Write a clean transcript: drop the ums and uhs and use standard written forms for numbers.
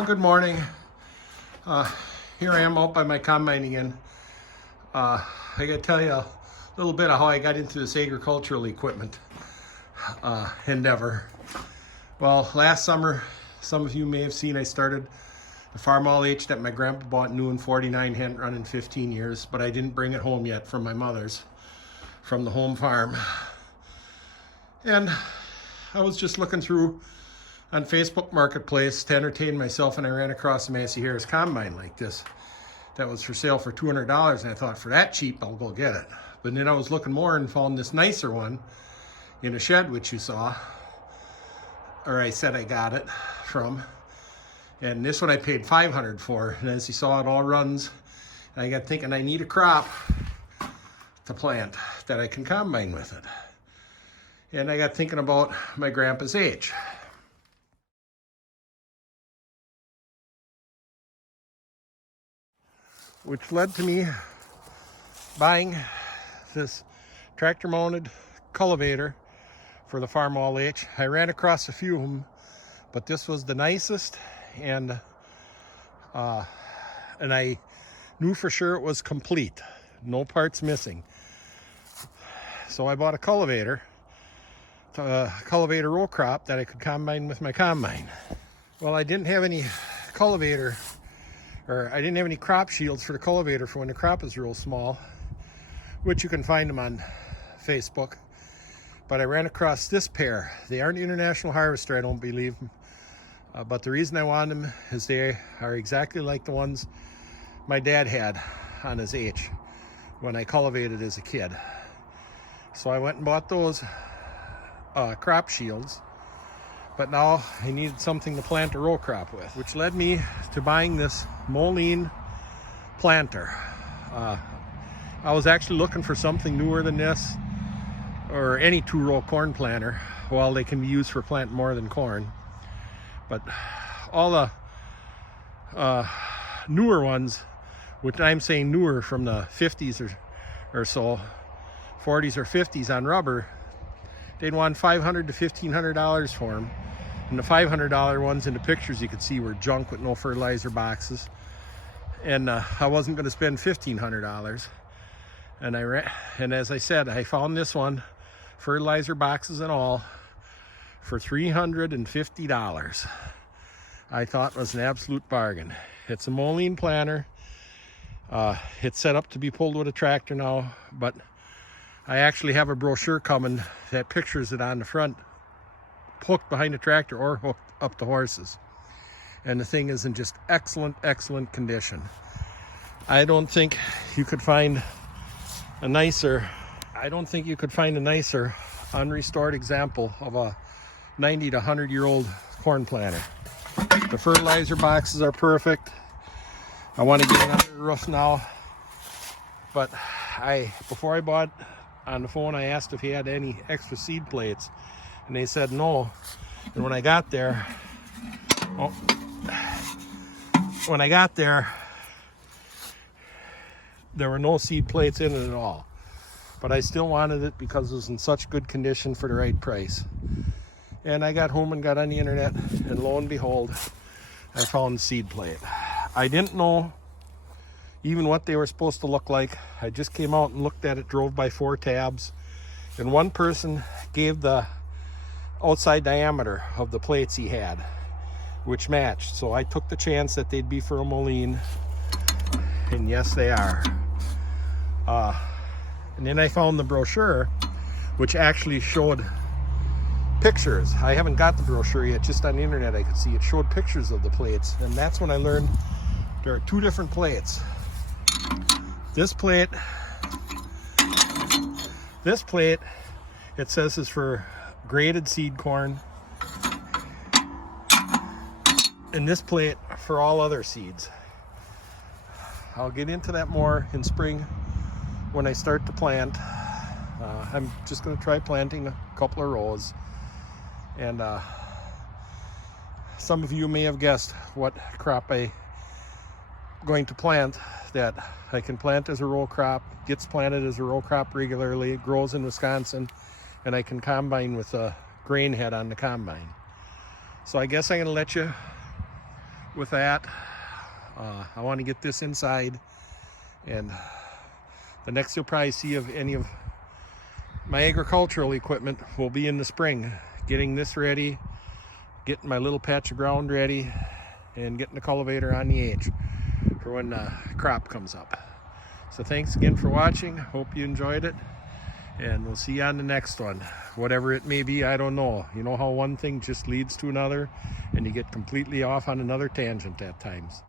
Well, good morning. Here I am out by my combine again. I gotta tell you a little bit of how I got into this agricultural equipment endeavor. Well, last summer, some of you may have seen I started the farm all H that my grandpa bought new in 49, hadn't run in 15 years, but I didn't bring it home yet from my mother's, from the home farm. And I was just looking through on Facebook Marketplace to entertain myself, and I ran across a Massey Harris combine like this that was for sale for $200, and I thought, for that cheap, I'll go get it. But then I was looking more and found this nicer one in a shed, which you saw, or I said I got it from. And this one I paid $500 for, and as you saw, it all runs. And I got thinking I need a crop to plant that I can combine with it. And I got thinking about my grandpa's age. Which led to me buying this tractor-mounted cultivator for the farm all H. I ran across a few of them, but this was the nicest, and I knew for sure it was complete, no parts missing. So I bought a cultivator row crop that I could combine with my combine. Well, I didn't have any cultivator, or I didn't have any crop shields for the cultivator for when the crop is real small, which you can find them on Facebook. But I ran across this pair. They aren't International Harvester, I don't believe. But the reason I wanted them is they are exactly like the ones my dad had on his H when I cultivated as a kid. So I went and bought those crop shields. But now I needed something to plant a row crop with, which led me to buying this Moline planter. I was actually looking for something newer than this, or any 2-row corn planter. Well, they can be used for planting more than corn. But all the newer ones, which I'm saying newer from the 50s or so, 40s or 50s on rubber, they'd want $500 to $1,500 for them. And the $500 ones in the pictures you could see were junk with no fertilizer boxes. And I wasn't going to spend $1,500. And as I said, I found this one, fertilizer boxes and all, for $350. I thought it was an absolute bargain. It's a Moline planter. It's set up to be pulled with a tractor now, but I actually have a brochure coming that pictures it on the front, hooked behind the tractor or hooked up the horses. And the thing is in just excellent condition. I don't think you could find a nicer unrestored example of a 90 to 100 year old corn planter. The fertilizer boxes are perfect. I want to get it under the roof now, but before I bought on the phone, I asked if he had any extra seed plates, and they said no. And when I got there, there were no seed plates in it at all. But I still wanted it because it was in such good condition for the right price. And I got home and got on the internet, and lo and behold, I found the seed plate. I didn't know even what they were supposed to look like. I just came out and looked at it, drove by 4 tabs, and one person gave the outside diameter of the plates he had, which matched. So I took the chance that they'd be for a Moline, and yes, they are. And then I found the brochure, which actually showed pictures. I haven't got the brochure yet, just on the internet I could see it showed pictures of the plates, and that's when I learned there are 2 different plates. This plate, it says is for graded seed corn, and this plate for all other seeds. I'll get into that more in spring when I start to plant. I'm just going to try planting a couple of rows, and some of you may have guessed what crop I'm going to plant that I can plant as a row crop, gets planted as a row crop regularly, it grows in Wisconsin, and I can combine with a grain head on the combine. So I guess I'm going to let you with that, I want to get this inside, and the next you'll probably see of any of my agricultural equipment will be in the spring, getting this ready, getting my little patch of ground ready, and getting the cultivator on the edge for when the crop comes up. So thanks again for watching. Hope you enjoyed it, and we'll see you on the next one. Whatever it may be, I don't know. You know how one thing just leads to another, and you get completely off on another tangent at times.